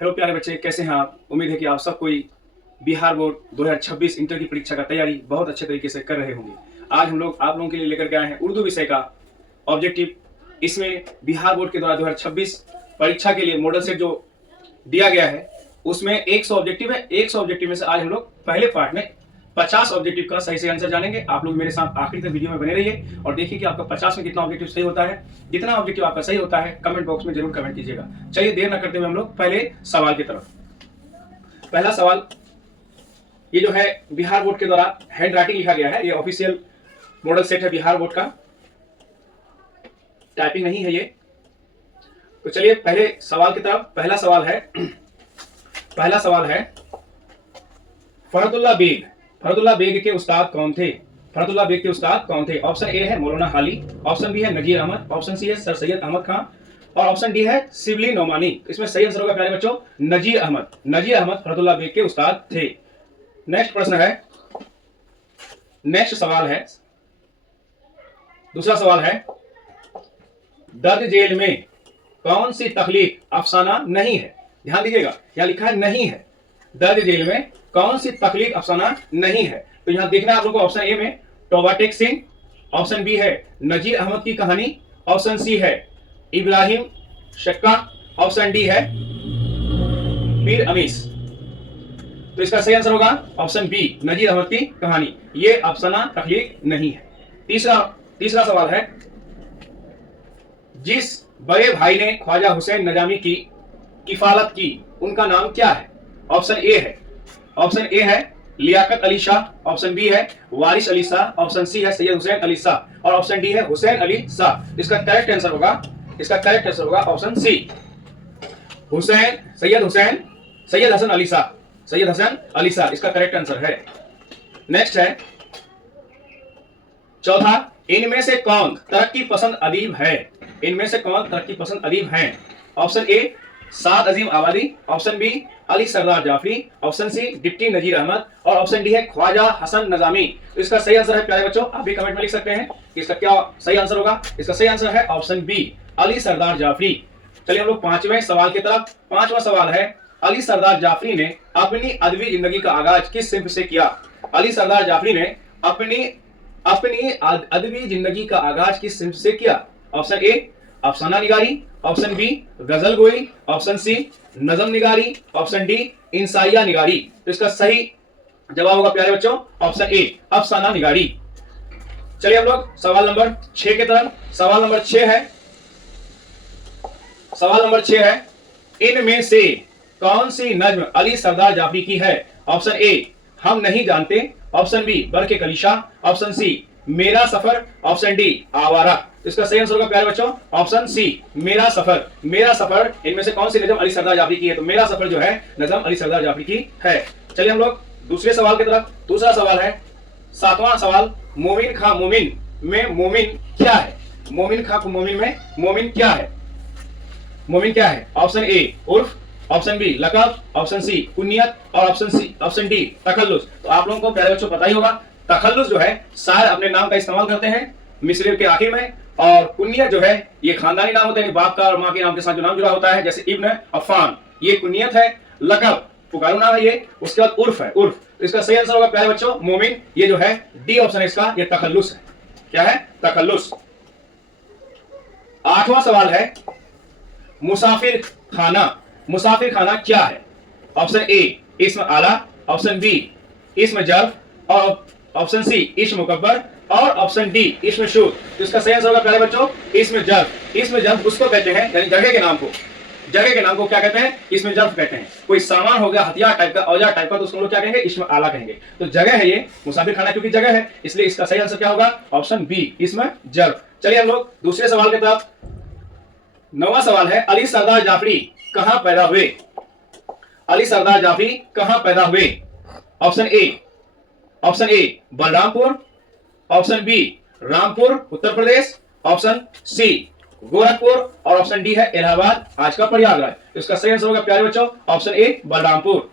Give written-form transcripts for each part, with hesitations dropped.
Hello प्यारे बच्चे, कैसे हैं आप? उम्मीद है कि आप सब कोई बिहार बोर्ड 2026 इंटर की परीक्षा का तैयारी बहुत अच्छे तरीके से कर रहे होंगे। आज हम लोग आप लोगों के लिए लेकर के आए हैं उर्दू विषय का ऑब्जेक्टिव। इसमें बिहार बोर्ड के द्वारा 2026 परीक्षा के लिए मॉडल सेट जो दिया गया है उसमें 100 ऑब्जेक्टिव है। 100 ऑब्जेक्टिव में से आज हम लोग पहले पार्ट में 50 ऑब्जेक्टिव का सही से आंसर जानेंगे। आप लोग मेरे साथ आखिर तक वीडियो में बने रहिए और देखिए कि आपका 50 में कितना ऑब्जेक्टिव सही होता है। जितना ऑब्जेक्टिव आपका सही होता है कमेंट बॉक्स में जरूर कमेंट कीजिएगा। चलिए देर न करते हुए हम लोग पहले सवाल की तरफ। पहला सवाल, ये जो है बिहार बोर्ड के द्वारा हैंड राइटिंग लिखा गया है, ये ऑफिशियल मॉडल सेट है बिहार बोर्ड का, टाइपिंग नहीं है ये। तो चलिए पहले सवाल की तरफ। पहला सवाल है फरदुल्ला बेग के उस्ताद कौन थे? फरदुल्ला बेग के उस्ताद कौन थे? ऑप्शन ए है मौलाना हाली, ऑप्शन बी है नजीर अहमद, ऑप्शन सी है सर सैयद अहमद खान और ऑप्शन डी है शिबली नोमानी। इसमें सही आंसर होगा प्यारे बच्चों नजीर अहमद। नजीर अहमद फरदुल्ला बेग के उस्ताद थे। नेक्स्ट सवाल है, दूसरा सवाल है, दर्द जेल में कौन सी तखलीक अफसाना नहीं है? ध्यान दीजिएगा, यहां लिखा है नहीं है। दर्द जेल में कौन सी तखलीक अफसाना नहीं है? तो यहां देखना है आप लोगों को। ऑप्शन ए में टोबाटेक सिंह, ऑप्शन बी है नजीर अहमद की कहानी, ऑप्शन सी है इब्राहिम शक्का, ऑप्शन डी है मीर अमीस। तो इसका सही आंसर होगा ऑप्शन बी नजीर अहमद की कहानी। ये अफसाना तखलीक नहीं है। तीसरा सवाल है, जिस बड़े भाई ने ख्वाजा हुसैन नजामी की किफालत की उनका नाम क्या है? ऑप्शन ए है लियाकत अली शाह, ऑप्शन बी है वारिस अली शाह, ऑप्शन सी है सैयद हुसैन अली शाह और ऑप्शन डी है हुसैन अली शाह। इसका करेक्ट आंसर होगा ऑप्शन सी सैयद हसन अली शाह। इसका करेक्ट आंसर है। नेक्स्ट है चौथा, इनमें से कौन तरक्की पसंद अदीब है? ऑप्शन ए साद अजीम आबादी, option B Ali Sardar Jafri, option C deputy Nazir Ahmad और ऑप्शन डी है ख्वाजा हसन नजामी। तो इसका सही आंसर है प्यारे बच्चों, आप भी कमेंट में लिख सकते हैं कि इसका क्या सही आंसर होगा। इसका सही आंसर है ऑप्शन बी अली सरदार जाफरी। चलिए हम लोग पांचवें सवाल की तरफ। पांचवा सवाल है, अली सरदार जाफरी ने अपनी अदबी जिंदगी का आगाज किस सिंफ से किया? अली सरदार जाफरी ने अपनी अदबी जिंदगी का आगाज किस सिंफ से किया? ऑप्शन ए अफसाना निगारी, ऑप्शन बी गजल गोई, ऑप्शन सी नजम निगारी, ऑप्शन डी इंसाइया निगारी। तो इसका सही जवाब होगा प्यारे बच्चों ऑप्शन ए अफसाना निगारी। चलिए हम लोग सवाल नंबर 6 की तरफ। सवाल नंबर 6 है, इनमें से कौन सी नज्म अली सरदार जाफरी की है? ऑप्शन ए हम नहीं जानते, ऑप्शन बी बरके कलीशा, ऑप्शन सी मेरा सफर, ऑप्शन डी आवारा। तो इसका सही आंसर होगा प्यारे बच्चों ऑप्शन सी मेरा सफर। इनमें से कौन सी नजम अली सरदार जाफरी की है? तो मेरा सफर जो है नजम अली सरदार जाफरी की है। चलिए हम लोग दूसरे सवाल की तरफ। दूसरा सवाल है, सातवां सवाल, मोमिन खां मोमिन में मोमिन क्या है? मोमिन खां मोमिन में मोमिन क्या है? ऑप्शन ए उर्फ, ऑप्शन बी लकब, ऑप्शन सी कुनियत और ऑप्शन डी तखल्लुस। तो आप लोगों को प्यारे बच्चों पता ही होगा, तखल्लुस जो है शायर अपने नाम का इस्तेमाल करते हैं मिसरे के आखिर में, और कुनियत जो है ये खानदानी नाम होता है, बाप का और माँ के नाम के साथ जो नाम जुड़ा होता है, जैसे इब्न अफान, ये कुनियत है। लकब पुकारू नाम है ये। उसके बाद उर्फ है, उर्फ। तो इसका सही आंसर होगा प्यारे बच्चों मोमिन। ये जो है डी ऑप्शन है इसका, ये तखल्लुस है। क्या है? तखल्लुस। आठवां सवाल है, मुसाफिर खाना क्या है? ऑप्शन ए इस्म आला, ऑप्शन बी इस्म जर्फ और ऑप्शन सी इस्म मुकब्बर और ऑप्शन डी इस्म शूर। तो इसका सही आंसर होगा प्यारे बच्चों इस्म जर्फ उसको कहते हैं, यानी जगह के नाम को क्या कहते हैं? इस्म जर्फ कहते हैं। कोई सामान हो गया, हथियार टाइप का, औजार टाइप का, तो उसको हम लोग क्या कहेंगे? इस्म आला कहेंगे। तो जगह है ये मुसाफिर खाना, क्योंकि जगह है, इसलिए इसका सही आंसर क्या होगा? ऑप्शन बी इस्म जर्फ। चलिए हम लोग दूसरे सवाल की तरफ। नौवां सवाल है, अली सरदार जाफरी कहां पैदा हुए? Option A Balrampur, option B Rampur Uttar Pradesh, option C Gorakhpur और ऑप्शन डी है इलाहाबाद आज का प्रयागराज। तो इसका सही आंसर होगा प्यारे बच्चों ऑप्शन ए बलरामपुर।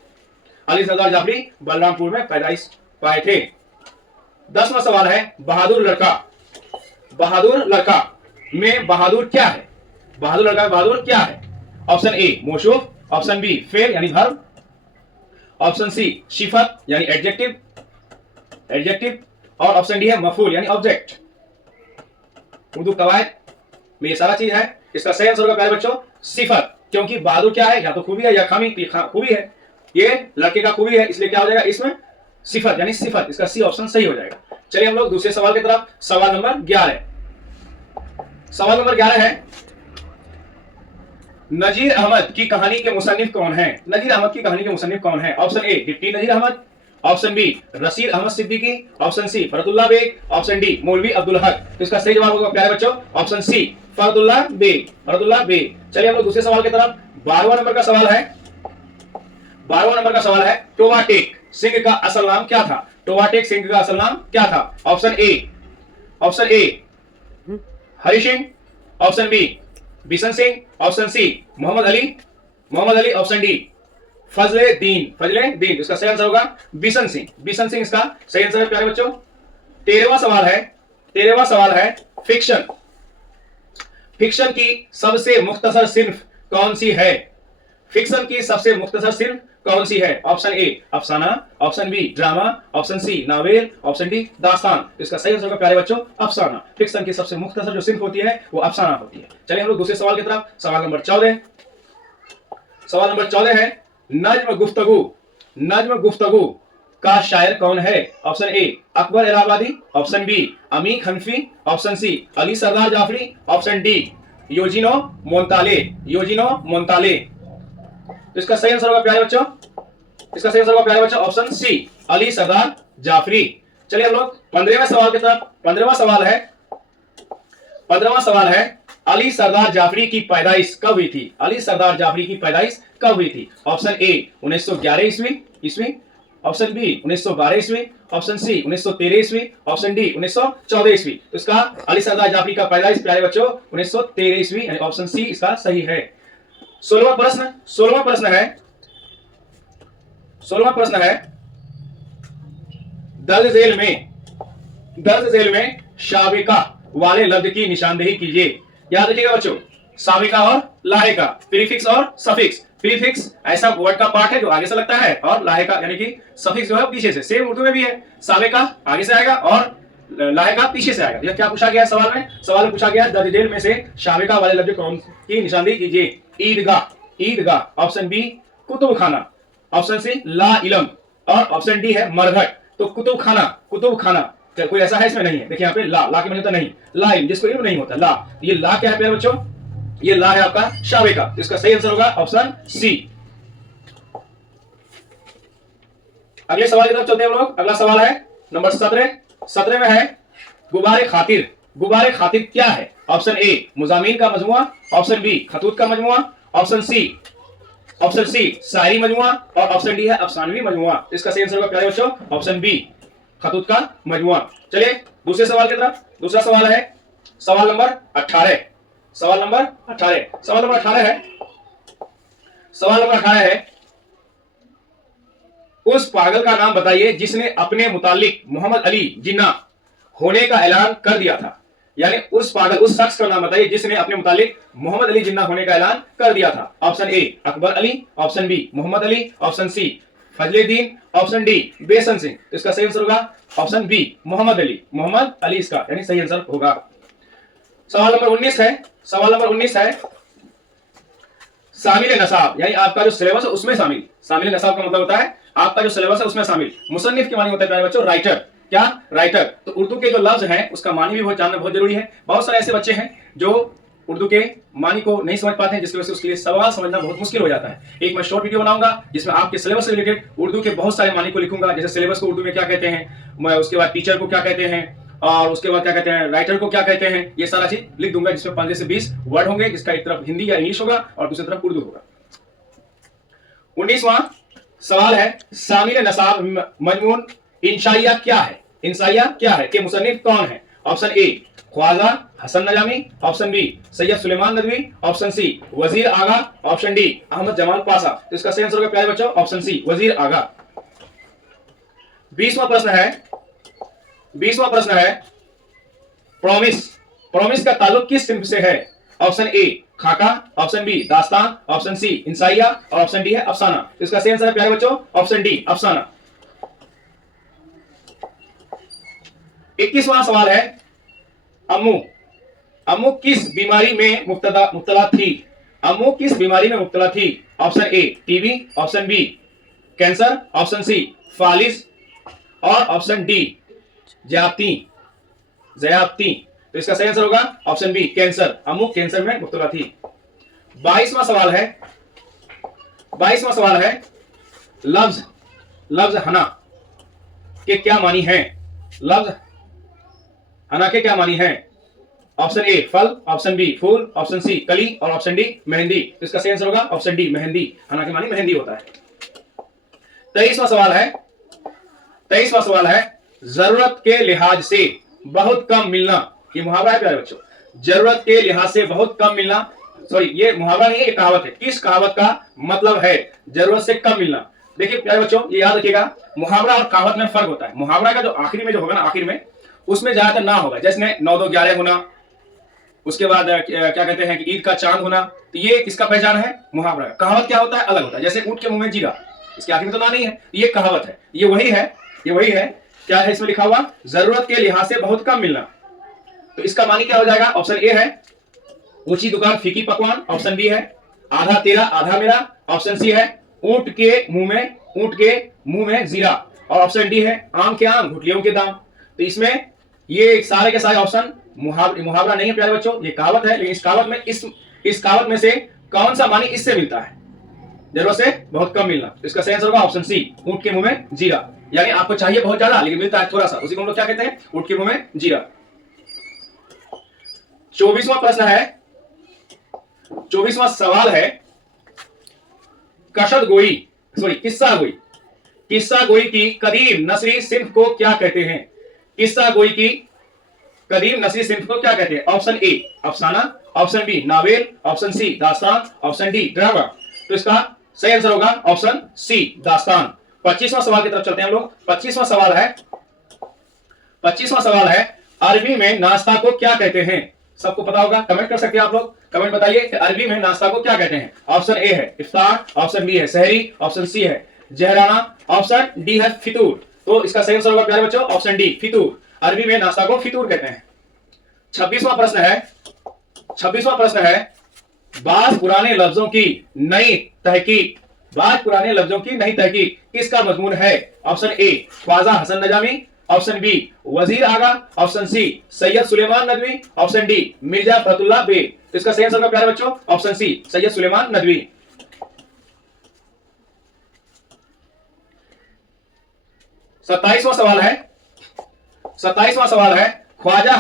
अली सरदार जाफरी बलरामपुर में पैदाइश पाए थे। 10वां सवाल है, बहादुर लड़का में बहादुर क्या है? ऑप्शन ए मौसूफ, ऑप्शन बी फेल यानी वर्ब, ऑप्शन सी सिफत यानी एडजेक्टिव, और ऑप्शन डी है मफूल यानी ऑब्जेक्ट। उर्दू कवायद में ये सारा चीज है। इसका सही आंसर होगा प्यारे बच्चों सिफत, क्योंकि बहादुर क्या है, या तो खूबी है या खामी, खूबी है, ये लड़के का खूबी है, इसलिए क्या हो जाएगा इसमें सिफत यानी सिफत। इसका सी ऑप्शन सही हो जाएगा। चलिए हम लोग दूसरे सवाल की तरफ। सवाल नंबर 11। सवाल नंबर 11 है नजीर अहमद की कहानी के मुसन्निफ कौन है? नजीर अहमद की कहानी के मुसन्निफ कौन है? Option A Deputy Nazir Ahmad, option B Rashid Ahmad Siddiqui, option C Farhatullah Beg, option D Maulvi Abdul हक। तो इसका सही जवाब होगा प्यारे बच्चों option C Farhatullah bag, फरदुल्ला bag. चलिए हम लोग दूसरे सवाल की तरफ। 12वां नंबर का सवाल है। 12वां नंबर का सवाल है टोवाटेक सिंह का असल नाम क्या था? टोवाटेक सिंह का असल नाम क्या था? Option A Hari Singh, option B Bishan Singh, option C Mohammad Ali, option D Fazle Din. इसका सही आंसर होगा बिशन सिंह इसका सही आंसर है प्यारे बच्चों। 13वां सवाल है फिक्शन की सबसे मुख्तसर सिर्फ कौन सी है? फिक्शन की सबसे मुख्तसर सिर्फ कौन सी है? ऑप्शन ए अफसाना, option B drama, option C novel, option D दास्तान। इसका सही आंसर होगा प्यारे बच्चों अफसाना। फिक्शन की सबसे मुख्तसर जो सिर्फ होती है वो अफसाना होती है। चलिए हम लोग दूसरे सवाल की तरफ। सवाल नंबर 14। सवाल नंबर 14 है नज्म गुफ्तगू का शायर कौन है? Option A Akbar Allahabadi, option B Ameeq Hanafi, option C Ali Sardar Jafri, option D Eugenio Montale. तो इसका सही आंसर होगा प्यारे बच्चों ऑप्शन सी अली सरदार जाफरी। चलिए हम लोग 15वें सवाल की तरफ। 15वां सवाल है अली सरदार जाफरी की पैदाइश कब हुई थी? अली सरदार जाफरी की पैदाइश कब हुई थी? ऑप्शन ए 1911 ईस्वी, ऑप्शन बी 1912 ईस्वी, ऑप्शन सी 1913 ईस्वी, ऑप्शन डी 1914 ईस्वी। तो इसका अली सरदार जाफरी का पैदाइश प्यारे बच्चों 1913 ईस्वी यानी ऑप्शन सी इसका सही है। 16वां प्रश्न है दर्ज झेल में शाबिका वाले लफ्ज की निशानदेही कीजिए। याद रखिएगा बच्चों साबिका और लाहिका, प्रीफिक्स और सफिक्स। प्रीफिक्स ऐसा वर्ड का पार्ट है जो आगे से लगता है और लाहिका यानी कि सफिक्स जो है पीछे से। सेम उर्दू में भी है, साबिका आगे से आएगा और लाहिका पीछे से आएगा। यह क्या पूछा गया है सवाल में? सवाल में पूछा गया दर्ज झेल में से शाबिका वाले लफ्ज कौन की निशानदेही कीजिए। ईदगाह, ऑप्शन बी कुतुब खाना, ऑप्शन सी ला इलम और ऑप्शन डी है मरघट। तो कुतुब खाना कोई ऐसा है इसमें नहीं है। देखिए यहाँ पे ला के मतलब नहीं, ला इल्म जिसको इल्म नहीं होता ला। ये ला क्या है प्यारे बच्चों? ये ला है आपका शाबिका। इसका सही आंसर होगा ऑप्शन सी। अगले सवाल की तरफ चलते हैं हम लोग। अगला सवाल है नंबर 17 में है गुबारे खातिर क्या है? ऑप्शन ए मुजामीन का मजमुआ, ऑप्शन बी खतूत का मजमुआ, ऑप्शन सी शायरी मजमुआ और ऑप्शन डी है अफसानवी मजमुआ। इसका सही आंसर होगा प्यारे बच्चों ऑप्शन बी खतूत का मजमुआ। चलिए दूसरे सवाल की तरफ। दूसरा सवाल है सवाल नंबर 18। सवाल नंबर 18 है उस पागल का नाम बताइए जिसने अपने मुतालिक मोहम्मद अली जिन्ना होने का ऐलान कर दिया था। यानी उस शख्स का नाम बताइए जिसने अपने मुतालिक मोहम्मद अली जिन्ना होने का ऐलान कर दिया था। Option A Akbar Ali, option B Mohammad Ali, option C Fazledin, option D Bishan Singh. तो इसका सही आंसर होगा ऑप्शन बी मोहम्मद अली इसका यानी सही आंसर होगा। सवाल नंबर 19 है शामिल नसाब, यानी आपका जो सिलेबस है उसमें शामिल नसाब का मतलब होता है आपका जो सिलेबस है उसमें शामिल। मुसन्निफ के मानी होता है प्यारे बच्चों राइटर। क्या? राइटर। तो उर्दू के जो लफ्ज हैं उसका मानी भी बहुत जानना बहुत जरूरी है। बहुत सारे ऐसे बच्चे हैं जो उर्दू के मानी को नहीं समझ पाते हैं, जिसकी वजह से उसके लिए सवाल समझना बहुत मुश्किल हो जाता है। एक मैं शॉर्ट वीडियो बनाऊंगा जिसमें आपके सिलेबस से रिलेटेड उर्दू के बहुत सारे मानी को लिखूंगा, जैसे सिलेबस को उर्दू में क्या कहते हैं, उसके बाद टीचर को क्या कहते हैं और उसके बाद क्या कहते हैं राइटर को क्या कहते हैं, ये सारा चीज लिख दूंगा जिसमें 15 से 20 वर्ड होंगे, जिसका एक तरफ हिंदी या इंग्लिश होगा और दूसरी तरफ उर्दू होगा। 19वां सवाल है शामिल नसाब मजमून इंशाइया क्या है के मुसन्निफ कौन है? Option A Khwaja Hasan Nizami, option B Syed Sulaiman Nadvi, option C Wazir Agha, option D Ahmad Jamal Pasha. तो इसका सही आंसर होगा प्यारे बच्चों ऑप्शन सी वजीर आगा। 20वां प्रश्न है प्रॉमिस का ताल्लुक किस सिंफ से है? ऑप्शन ए खाका, ऑप्शन बी दास्तान, ऑप्शन सी इंसाइया और ऑप्शन डी है अफसाना। तो इसका सही आंसर है प्यारे बच्चों ऑप्शन डी अफसाना। 21वां सवाल है, अम्मू अम्मू किस बीमारी में मुब्तला थी? अम्मू किस बीमारी में मुब्तला थी? Option A TB, option B cancer, option C फालिस और ऑप्शन डी जयाप्ती। तो इसका सही आंसर होगा option B cancer. Ammu cancer में मुब्तला थी। 22वां सवाल है, 22वां सवाल है, लफ्ज हना के क्या मानी है? लफ्ज हना के क्या मानी है? ऑप्शन ए फल, option B full, option C कली और ऑप्शन डी मेहंदी। तो इसका सही आंसर होगा ऑप्शन डी मेहंदी। हना के मानी मेहंदी होता है। 23वां सवाल है, 23वां सवाल है, जरूरत के लिहाज से बहुत कम मिलना। ये मुहावरा है प्यारे बच्चों, जरूरत के लिहाज से बहुत कम मिलना। सॉरी ये मुहावरा नहीं है, ये कहावत है। किस कहावत का मतलब है जरूरत से कम मिलना? देखिए प्यारे बच्चों ये याद रखिएगा, मुहावरा और कहावत में फर्क होता है। मुहावरा का जो आखिरी में जो होगा ना, आखिर में उसमें ज्यादातर ना होगा, जैसे 9 2 11 होना, उसके बाद क्या कहते हैं कि ईद का चांद होना। तो ये किसका पहचान है? मुहावरा। कहावत क्या होता है? अलग होता है। जैसे ऊंट के मुंह में जीरा, इसके आखिर में तो ना नहीं है, ये कहावत है। ये वही है। क्या है इसमें लिखा हुआ? जरूरत के लिहाज से बहुत कम मिलना। तो इसका मानी क्या हो जाएगा? ऑप्शन ए है ऊंची दुकान फीकी पकवान, ऑप्शन बी है आधा तेरा आधा मेरा, ऑप्शन सी है ऊंट के मुंह में जीरा और ऑप्शन डी है आम के आम घुटलियों के दाम। तो इसमें ये सारे के सारे ऑप्शन मुहावरा नहीं है प्यारे बच्चों, ये कहावत है। लेकिन इस कहावत में से कौन सा मानी इससे मिलता है? जरूरत से बहुत कम मिलना। तो इसका सही आंसर होगा ऑप्शन सी ऊंट के मुंह में जीरा। यानी आपको चाहिए बहुत ज्यादा लेकिन मिलता है थोड़ा सा, उसी को हम लोग क्या कहते हैं? ऊंट के मुंह में जीरा। 24वां प्रश्न है, 24वां सवाल है, किस्सा गोई की कदीम नस्री सिंफ को क्या कहते हैं? किस्सा गोई की कदीम नस्री सिंफ को क्या कहते हैं? ऑप्शन ए अफसाना, option B novel, option C दास्तान, ऑप्शन डी ड्रामा। तो इसका सही आंसर होगा ऑप्शन सी दास्तान। 25वां सवाल की तरफ चलते हैं हम लोग। 25वां सवाल है, अरबी में नाश्ता को क्या कहते हैं? सबको पता होगा, कमेंट कर सकते हैं आप लोग। कमेंट बताइए कि अरबी में नाश्ता को क्या कहते हैं। ऑप्शन ए है इफ्तार, ऑप्शन बी है सहरी, ऑप्शन सी है जहराना, ऑप्शन डी है फितूर। तो इसका सही आंसर होगा प्यारे बच्चों ऑप्शन डी फितूर। अरबी में नाश्ता को फितूर कहते हैं। 26वां प्रश्न है, बाज पुराने लफ्जों की नई तहकीक किसका मजमून है? Option A Khwaja Hasan Nizami, option B Wazir Agha, option C Syed Sulaiman Nadvi, option D Mirza Farhatullah Beg. तो इसका सही आंसर होगा प्यारे बच्चों ऑप्शन सी सैयद सुलेमान नदवी। 27वां सवाल है, ख्वाजा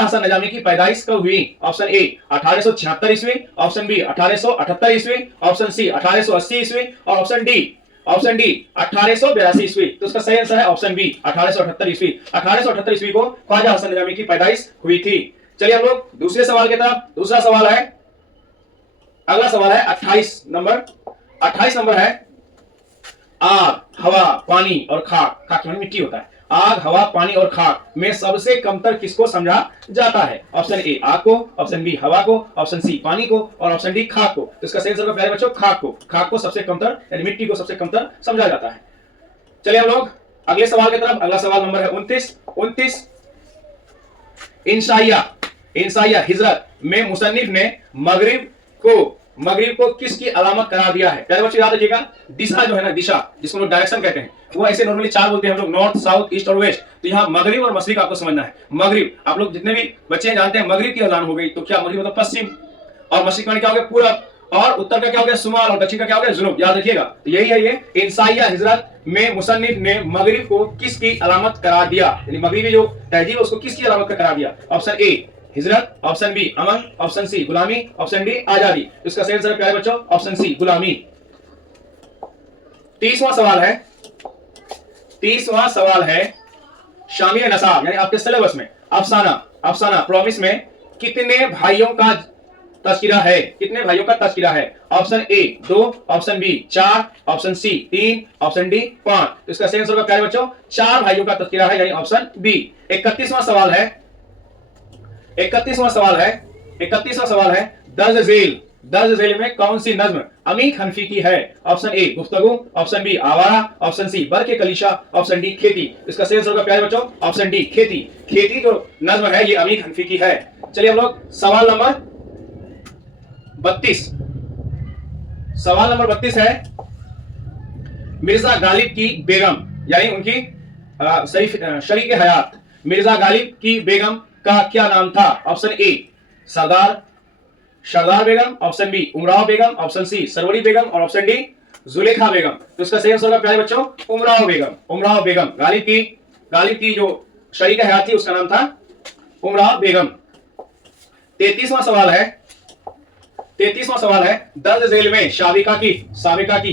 हसन नजामी की पैदाइश कब हुई? ऑप्शन ए 1876 ईस्वी, ऑप्शन बी 1878 ईस्वी, ऑप्शन सी 1880 ईस्वी और ऑप्शन डी 1882 ईस्वी। तो इसका सही आंसर है ऑप्शन बी 1878 ईस्वी। 1878 ईस्वी को ख्वाजा हसन नजामी की पैदाइश हुई थी। चलिए हम लोग दूसरे सवाल की तरफ। दूसरा सवाल है, अगला सवाल है 28 नंबर है, आग हवा पानी और खाक, खाक यानी मिट्टी होता है। आग हवा पानी और खाक में सबसे कमतर किसको समझा जाता है? ऑप्शन ए आग को, ऑप्शन बी हवा को, ऑप्शन सी पानी को और ऑप्शन डी खाक को। तो इसका सही आंसर प्यारे बच्चों खाक को सबसे कमतर यानी मिट्टी को सबसे कमतर समझा जाता है। चलिए हम लोग अगले सवाल की तरफ। अगला सवाल नंबर है 29। इंसाइया हिजरत में मुसन्निफ ने मगरिब को किसकी अलामत करार दिया है? प्यारे बच्चों याद रखिएगा, दिशा जो है ना, दिशा जिसको लोग डायरेक्शन कहते हैं, वो ऐसे नॉर्मली 4 बोलते हैं हम लोग, नॉर्थ साउथ ईस्ट और वेस्ट। तो यहाँ मगरिब और मशरिक आपको समझना है। मगरिब आप लोग जितने भी बच्चे जानते हैं मगरिब की अजान हो गई, तो क्या मगरिब मतलब पश्चिम, और मशरिक माने क्या हो गया पूरब, और उत्तर का क्या हो गया शुमाल और दक्षिण का क्या हो गया जुनूब। याद रखिएगा, तो यही है ये इंसाइया हिजरत में मुसन्निफ ने मगरिब को किसकी अलामत करार दिया, यानी मगरिबी जो तहजीब है उसको किसकी अलामत का करार दिया? ऑप्शन ए हिजरत, ऑप्शन बी अमन, ऑप्शन सी गुलामी, ऑप्शन डी आजादी। इसका सही आंसर प्यारे बच्चों ऑप्शन सी गुलामी। 30वां सवाल है, शामिल नसाब यानी आपके सिलेबस में अफसाना प्रॉमिस में कितने भाइयों का तस्किरा है? Option A 2, option B 4, option C 3, option D 5। तो इसका सही आंसर होगा प्यारे बच्चों 4 भाइयों का तस्किरा है यानी ऑप्शन बी। 31वां सवाल है, 31वां सवाल है, दर्ज झेल, दर्ज झेल में कौन सी नज्म अमीक हनफी की है? ऑप्शन ए गुफ्तगू, ऑप्शन बी आवारा, ऑप्शन सी बरके कलीशा, ऑप्शन डी खेती। इसका सही आंसर होगा प्यारे बच्चों ऑप्शन डी खेती। खेती जो नज्म है ये अमीक हनफी की है। चलिए हम लोग सवाल नंबर 32, सवाल नंबर 32 है, मिर्जा गालिब की बेगम यानी उनकी शरीक हयात मिर्जा गालिब की बेगम का क्या नाम था? Option A Sardar Sardar Begum, option B Umrao Begum, option C Sarwari Begum और ऑप्शन डी जुलेखा बेगम। तो इसका सही आंसर होगा प्यारे बच्चों उमराव बेगम। उमराव बेगम गालिब की जो शरीक हयात थी उसका नाम था उमराव बेगम। 33वां सवाल है, 33वां सवाल है, दर्ज झेल में साबिका की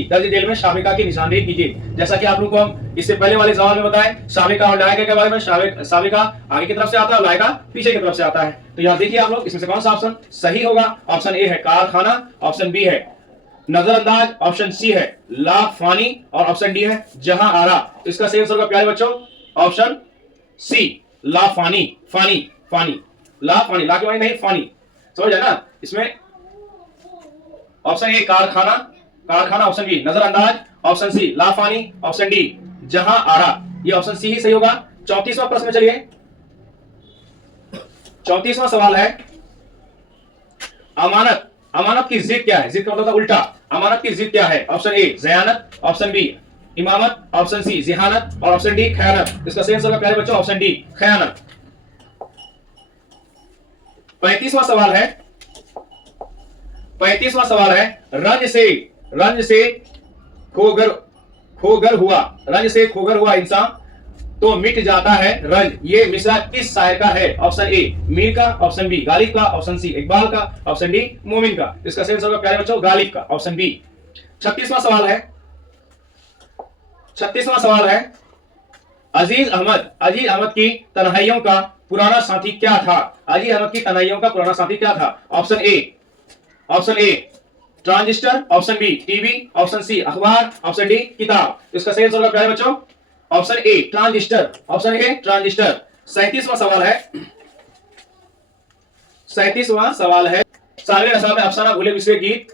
दर्ज झेल में साबिका की निशानदेही कीजिए। जैसा कि आप लोगों को हम इससे पहले वाले सवाल में बताएं, साबिका और लायका के बारे में। साबिका आगे की तरफ से आता है और लायका पीछे की तरफ से आता है। तो यहां देखिए आप लोग, इसमें से कौन सा ऑप्शन सही होगा? ऑप्शन ए है कारखाना, ऑप्शन बी है नजरअंदाज, ऑप्शन सी है लाफानी और ऑप्शन डी है जहां आरा। तो इसका सही आंसर होगा प्यारे बच्चों ऑप्शन सी लाफानी। फानी लाफानी, ला के मानी नहीं फानी, समझ है ना? इसमें ऑप्शन ए कारखाना, ऑप्शन बी नजरअंदाज, ऑप्शन सी लाफानी, ऑप्शन डी जहां आरा। ये ऑप्शन सी ही सही होगा। 34वां प्रश्न, चलिए 34वां सवाल है, अमानत की जिद क्या है? जिद का मतलब उल्टा। अमानत की जिद क्या है? ऑप्शन ए जयानत, ऑप्शन बी इमामत, ऑप्शन सी जिहानत और ऑप्शन डी खयानत। इसका सही आंसर होगा प्यारे बच्चों ऑप्शन डी खयानत। 35वां सवाल है, 35वां सवाल है, रंज से खोगर हुआ इंसान तो मिट जाता है रंज। ये मिसरा किस शायर का है? ऑप्शन ए मीर का, ऑप्शन बी गालिब का, ऑप्शन सी इकबाल का, ऑप्शन डी मोमिन का। इसका सही आंसर होगा प्यारे बच्चों गालिब का, ऑप्शन बी। 36वां सवाल है, 36वां सवाल है, अजीज अहमद की तन्हाइयों का पुराना साथी क्या था? अजीज अहमद की तन्हाइयों का पुराना साथी क्या था? Option A transistor, option B TV, option C अखबार, ऑप्शन डी किताब। इसका सही आंसर होगा प्यारे बच्चों option A transistor, option A transistor. 37वां सवाल है, 37वां सवाल है, सारे नशा में अफसाना भूले बिसरे गीत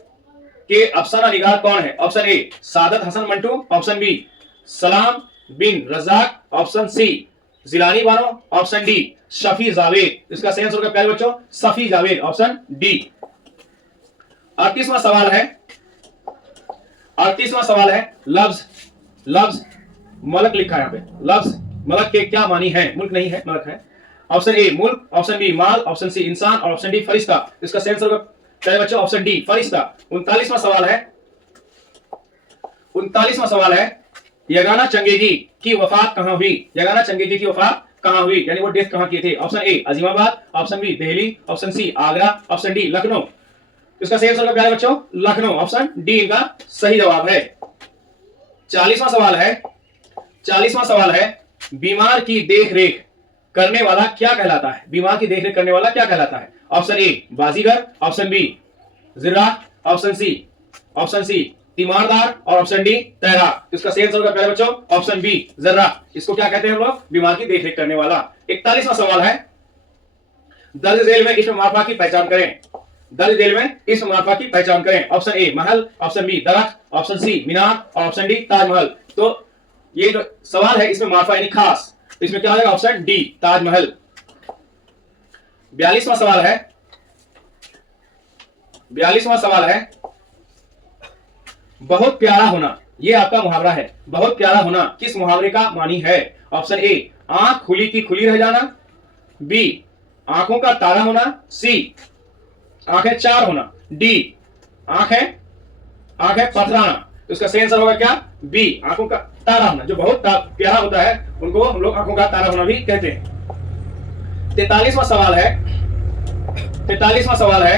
के अफसाना निगार कौन है? Option A Saadat Hasan Manto, option B Salam Bin Razzaq, option C Jilani Bano, option D Shafi Javed. इसका सही आंसर होगा प्यारे बच्चों शफी जावेद, ऑप्शन डी। 38वां सवाल है, 38वां सवाल है, लफ्ज मलक लिखा है यहाँ पे, लफ्ज मलक के क्या मानी है? मुल्क नहीं है, मलक है। ऑप्शन ए मुल्क, ऑप्शन बी माल, ऑप्शन सी इंसान और ऑप्शन डी फरिश्ता। इसका सही आंसर होगा प्यारे बच्चों ऑप्शन डी फरिश्ता। 39वां सवाल है, 39वां सवाल है, यगाना चंगेजी की वफात कहां हुई? यगाना चंगेजी की वफात कहां हुई, यानी वो डेथ कहां किए थे? Option A Azimabad, option B Delhi, option C Agra, option D Lucknow. इसका सही आंसर होगा प्यारे बच्चों लखनऊ, ऑप्शन डी इनका सही जवाब है। 40वां सवाल है, 40वां सवाल है, बीमार की देखरेख करने वाला क्या कहलाता है? बीमार की देखरेख करने वाला क्या कहलाता है? ऑप्शन ए बाजीगर, ऑप्शन बी जिर्रा, ऑप्शन सी तीमारदार और ऑप्शन डी तैराक। इसका सही आंसर होगा प्यारे बच्चों ऑप्शन बी जर्रा। इसको क्या कहते हैं हम लोग? बीमार की देखरेख करने वाला। 41वां सवाल है, दर्ज झेल में इस्म मारफा की पहचान करें। दर्ज झेल में इस्म मारफा की पहचान करें। Option A Mahal, option B दरख्त, ऑप्शन सी मीनार और ऑप्शन डी ताजमहल। तो ये जो सवाल है इसमें मारफा यानी खास, इसमें क्या होगा? Option D Taj Mahal. 42वां सवाल है, 42वां सवाल है, बहुत प्यारा होना, ये आपका मुहावरा है, बहुत प्यारा होना किस मुहावरे का मानी है? ऑप्शन ए आंख खुली की खुली रह जाना, बी आंखों का तारा होना, सी आंखें चार होना, डी आंखें पथराना। तो इसका सही आंसर होगा क्या? बी आंखों का तारा होना। जो बहुत प्यारा होता है उनको हम लोग आंखों का तारा होना भी कहते हैं। 43वां सवाल है, 43वां सवाल है,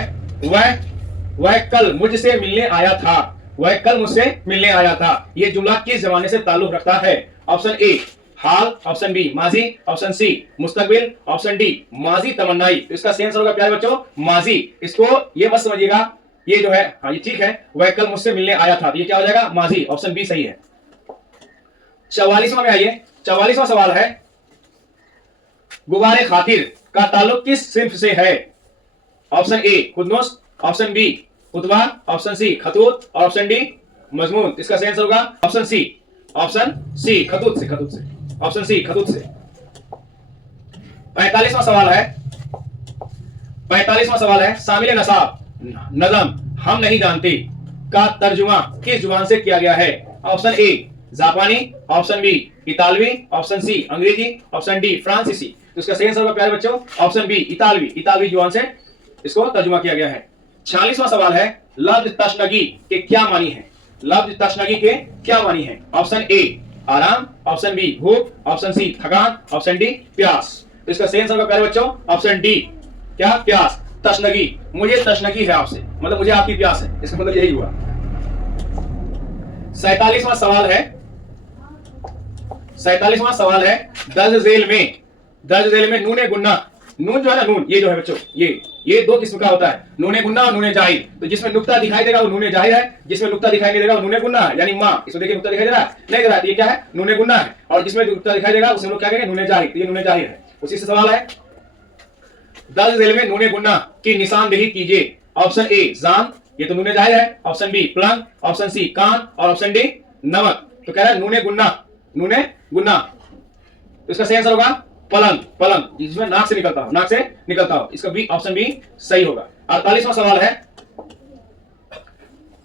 वह कल मुझसे मिलने आया था, वह कल मुझसे मिलने आया था, ये जुमला किस जमाने से ताल्लुक रखता है? ऑप्शन ए हाल, ऑप्शन बी माजी, ऑप्शन सी मुस्तकबिल, ऑप्शन डी माजी तमन्नाई। तो इसका सही आंसर होगा प्यारे बच्चों माजी। इसको ये मत समझिएगा, ये जो है हाँ ये ठीक है, वह कल मुझसे मिलने आया था, ये क्या हो जाएगा? माजी, ऑप्शन बी सही है। 44वां में आइए, 44वां सवाल है, गुबारे खातिर का ताल्लुक किस सिंफ से है? ऑप्शन ए खुदनोस, ऑप्शन बी खुतबा, ऑप्शन सी खतूत और ऑप्शन डी मजमून। इसका सही आंसर होगा ऑप्शन सी खतूत से, खतूत से, ऑप्शन सी खतूत से। 45वां सवाल है, 45वां सवाल है, शामिल नसाब नज़म हम नहीं जानते का तर्जुमा किस जुबान से किया गया है? ऑप्शन ए जापानी, ऑप्शन बी इतालवी, ऑप्शन सी अंग्रेजी, ऑप्शन डी फ्रांसीसी। तो इसका सही आंसर होगा प्यारे बच्चों ऑप्शन बी इतालवी, इतालवी जुबान से इसको तर्जुमा किया गया है। 46वां सवाल है, लफ्ज तशनगी के क्या मानी है? लफ्ज तशनगी के क्या मानी है? ऑप्शन ए आराम, ऑप्शन बी भूख, ऑप्शन सी थकान, ऑप्शन डी प्यास। तो इसका सही आंसर होगा प्यारे बच्चों ऑप्शन डी क्या प्यास, तशनगी। मुझे तशनगी है आपसे, मतलब मुझे आपकी प्यास है, इसका मतलब यही हुआ। 47वां सवाल है, 47वां सवाल है, दर्ज झेल में नूने गुन्ना, नून जो है ना, नून ये जो है बच्चों ये दो किस्म का होता है, नूने गुन्ना और नूने जाहिर। तो जिसमें नुक्ता दिखाई देगा वो नूने जाहिर है, जिसमें नुक्ता दिखाई नहीं देगा वो नूने गुन्ना है, यानी माँ। इसमें देखिए नुक्ता दिखाई दे रहा है, नहीं दे रहा है, ये क्या है नूने गुन्ना है। और जिसमें नुक्ता दिखाई देगा उसे हम लोग क्या कहेंगे नूने जाहिर, तो ये नूने जाहिर है। उसी से सवाल है, दर्ज झेल में नूने गुन्ना की निशानदेही कीजिए। ऑप्शन ए जान, ये तो नूने जाहिर है, ऑप्शन बी प्लंग, ऑप्शन सी कान और ऑप्शन डी नमक। तो कह रहा है नूने गुन्ना। तो इसका सही आंसर होगा पलंग, जिसमें नाक से निकलता हो, इसका बी ऑप्शन बी सही होगा। 48वां सवाल है,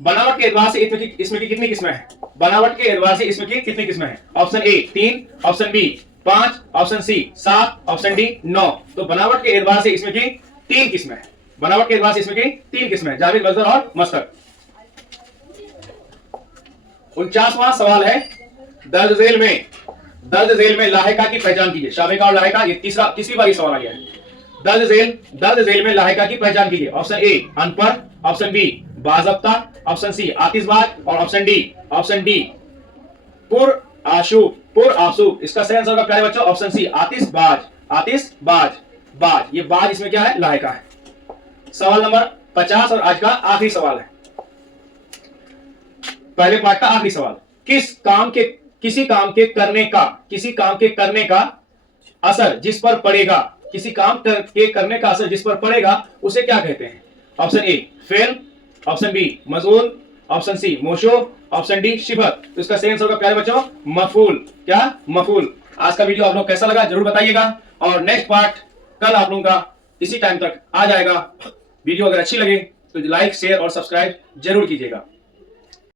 बनावट के एतबार से इसमें की कितनी किस्में हैं? बनावट के एतबार से इसमें की कितनी किस्में हैं? Option A 3, option B 5, option C 7, option D 9। तो बनावट के एतबार से इसमें की 3 किस्में हैं, बनावट के एतबार से इसमें की 3 किस्में हैं, जावेद, मजदर और मस्तक। 49वां सवाल है, दर्ज झेल में लाहिका की पहचान कीजिए। शाबिका और लाहिका, ये तीसरी बार ये सवाल आ गया है। दर्ज झेल में लाहिका की पहचान कीजिए। ऑप्शन ए अनपढ़, ऑप्शन बी बाज़ब्ता, ऑप्शन सी आतिशबाज और ऑप्शन डी पुरआशूब। इसका सही आंसर होगा प्यारे बच्चों ऑप्शन सी आतिशबाज। ये बाज इसमें क्या है? लाहिका है। सवाल नंबर 50 और आज का आखिरी सवाल है, पहले पार्ट का आखिरी सवाल। किसी काम के करने का असर जिस पर पड़ेगा, किसी काम के करने का असर जिस पर पड़ेगा उसे क्या कहते हैं? ऑप्शन ए फेल, ऑप्शन बी मजून, ऑप्शन सी मौशूब, ऑप्शन डी शिफत। तो इसका सही आंसर होगा प्यारे बच्चों मफूल। क्या? मफूल। आज का वीडियो आप लोग कैसा लगा जरूर बताइएगा, और नेक्स्ट पार्ट कल आप लोगों का इसी टाइम तक आ जाएगा। वीडियो अगर अच्छी लगे तो लाइक, शेयर और सब्सक्राइब जरूर कीजिएगा।